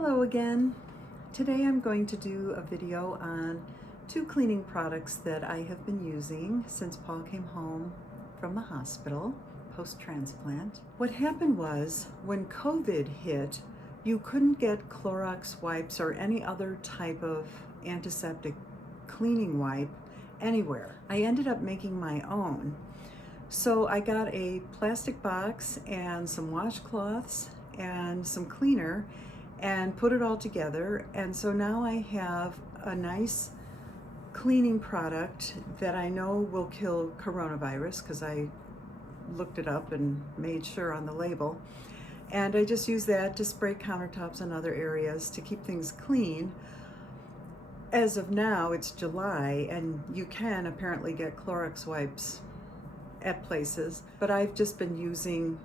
Hello again. Today I'm going to do a video on two cleaning products that I have been using since Paul came home from the hospital post-transplant. What happened was when COVID hit, you couldn't get Clorox wipes or any other type of antiseptic cleaning wipe anywhere. I ended up making my own. So I got a plastic box and some washcloths and some cleaner and put it all together, and so now I have a nice cleaning product that I know will kill coronavirus because I looked it up and made sure on the label, and I just use that to spray countertops and other areas to keep things clean. As of now, it's July, and you can apparently get Clorox wipes at places, but I've just been using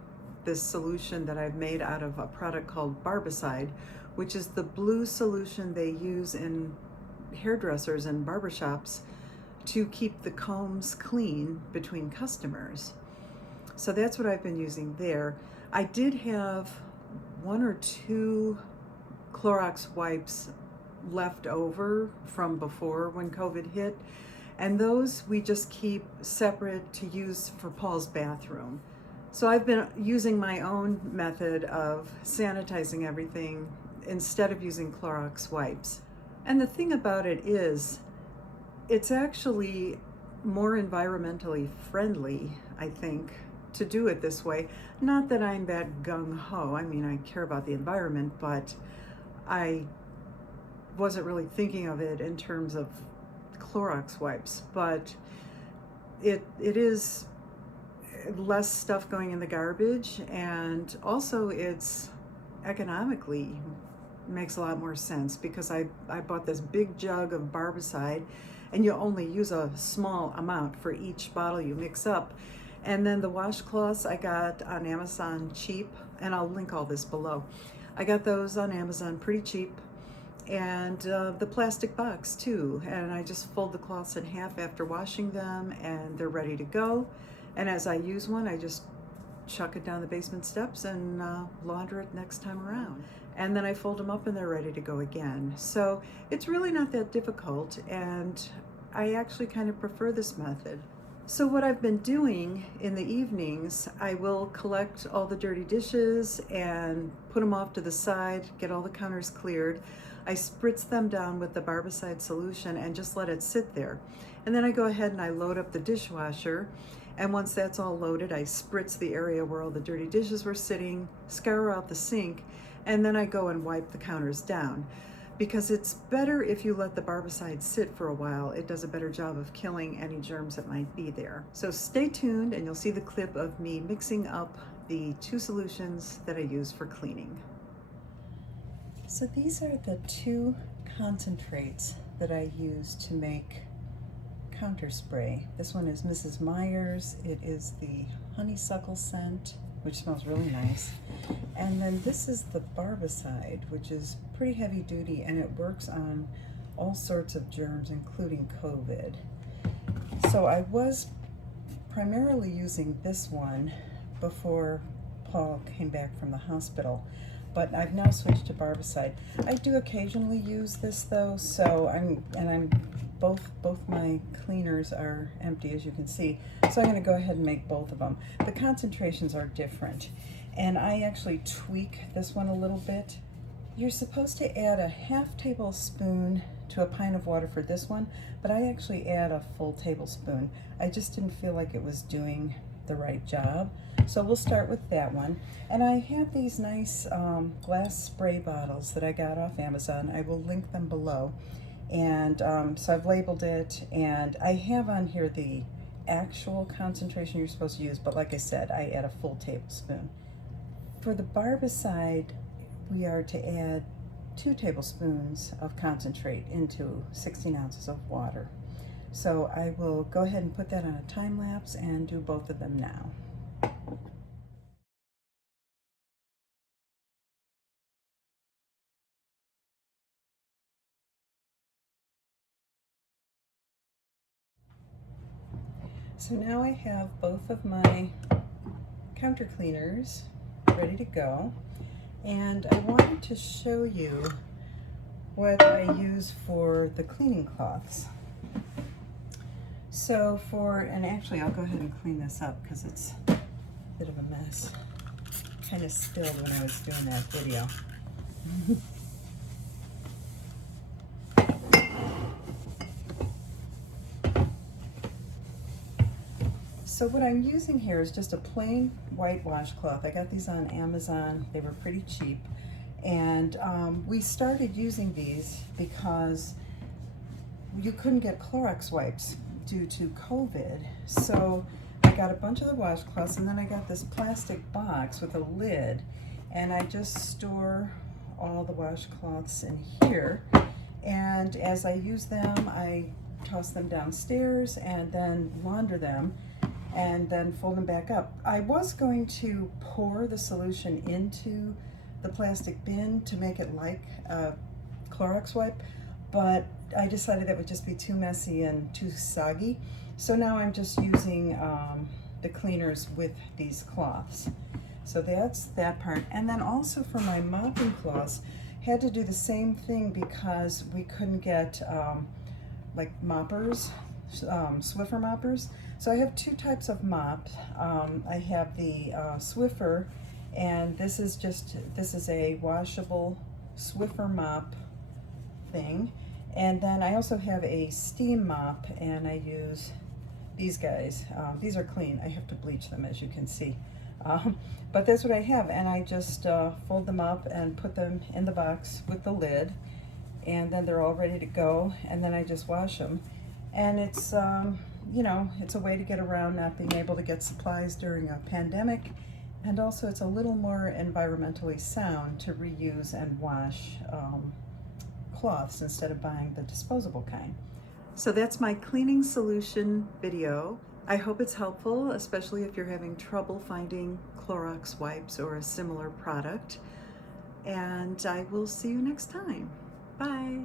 this solution that I've made out of a product called Barbicide, which is the blue solution they use in hairdressers and barbershops to keep the combs clean between customers. So that's what I've been using there. I did have one or two Clorox wipes left over from before when COVID hit, and those we just keep separate to use for Paul's bathroom. So I've been using my own method of sanitizing everything instead of using Clorox wipes. And the thing about it is, it's actually more environmentally friendly, I think, to do it this way. Not that I'm that gung-ho. I mean, I care about the environment, but I wasn't really thinking of it in terms of Clorox wipes. But it is less stuff going in the garbage, and also it's economically makes a lot more sense because I bought this big jug of Barbicide, and you only use a small amount for each bottle you mix up. And then the washcloths I got on Amazon cheap, and I'll link all this below. I got those on Amazon pretty cheap, and the plastic box too, and I just fold the cloths in half after washing them and they're ready to go. And as I use one, I just chuck it down the basement steps and launder it next time around. And then I fold them up and they're ready to go again. So it's really not that difficult, and I actually kind of prefer this method. So what I've been doing in the evenings, I will collect all the dirty dishes and put them off to the side, get all the counters cleared. I spritz them down with the Barbicide solution and just let it sit there. And then I go ahead and I load up the dishwasher. And once that's all loaded, I spritz the area where all the dirty dishes were sitting, scour out the sink, and then I go and wipe the counters down. Because it's better if you let the Barbicide sit for a while. It does a better job of killing any germs that might be there. So stay tuned and you'll see the clip of me mixing up the two solutions that I use for cleaning. So these are the two concentrates that I use to make counter spray. This one is Mrs. Meyer's. It is the honeysuckle scent, which smells really nice. And then this is the Barbicide, which is pretty heavy duty, and it works on all sorts of germs, including COVID. So I was primarily using this one before Paul came back from the hospital, but I've now switched to Barbicide. I do occasionally use this though, so both my cleaners are empty, as you can see. So I'm going to go ahead and make both of them. The concentrations are different, and I actually tweak this one a little bit. You're supposed to add a half tablespoon to a pint of water for this one, but I actually add a full tablespoon. I just didn't feel like it was doing the right job. So we'll start with that one. And I have these nice glass spray bottles that I got off Amazon. I will link them below. And so I've labeled it, and I have on here the actual concentration you're supposed to use, but like I said, I add a full tablespoon. For the Barbicide, we are to add 2 tablespoons of concentrate into 16 ounces of water. So I will go ahead and put that on a time lapse and do both of them now. So now I have both of my counter cleaners ready to go, And I wanted to show you what I use for the cleaning cloths. So and actually I'll go ahead and clean this up because it's a bit of a mess. Kind of spilled when I was doing that video. So what I'm using here is just a plain white washcloth. I got these on Amazon. They were pretty cheap. And we started using these because you couldn't get Clorox wipes due to COVID. So I got a bunch of the washcloths, and then I got this plastic box with a lid, and I just store all the washcloths in here. And as I use them, I toss them downstairs and then launder them and then fold them back up. I was going to pour the solution into the plastic bin to make it like a Clorox wipe, but I decided that would just be too messy and too soggy. So now I'm just using the cleaners with these cloths. So that's that part. And then also for my mopping cloths, had to do the same thing because we couldn't get like moppers, Swiffer moppers. So I have two types of mop. I have the Swiffer, and this is a washable Swiffer mop thing. And then I also have a steam mop, and I use these guys. These are clean. I have to bleach them, as you can see. But that's what I have, and I just fold them up and put them in the box with the lid, and then they're all ready to go, and then I just wash them. And it's, you know, it's a way to get around not being able to get supplies during a pandemic, and also it's a little more environmentally sound to reuse and wash cloths instead of buying the disposable kind. So that's my cleaning solution video. I hope it's helpful, especially if you're having trouble finding Clorox wipes or a similar product. And I will see you next time. Bye.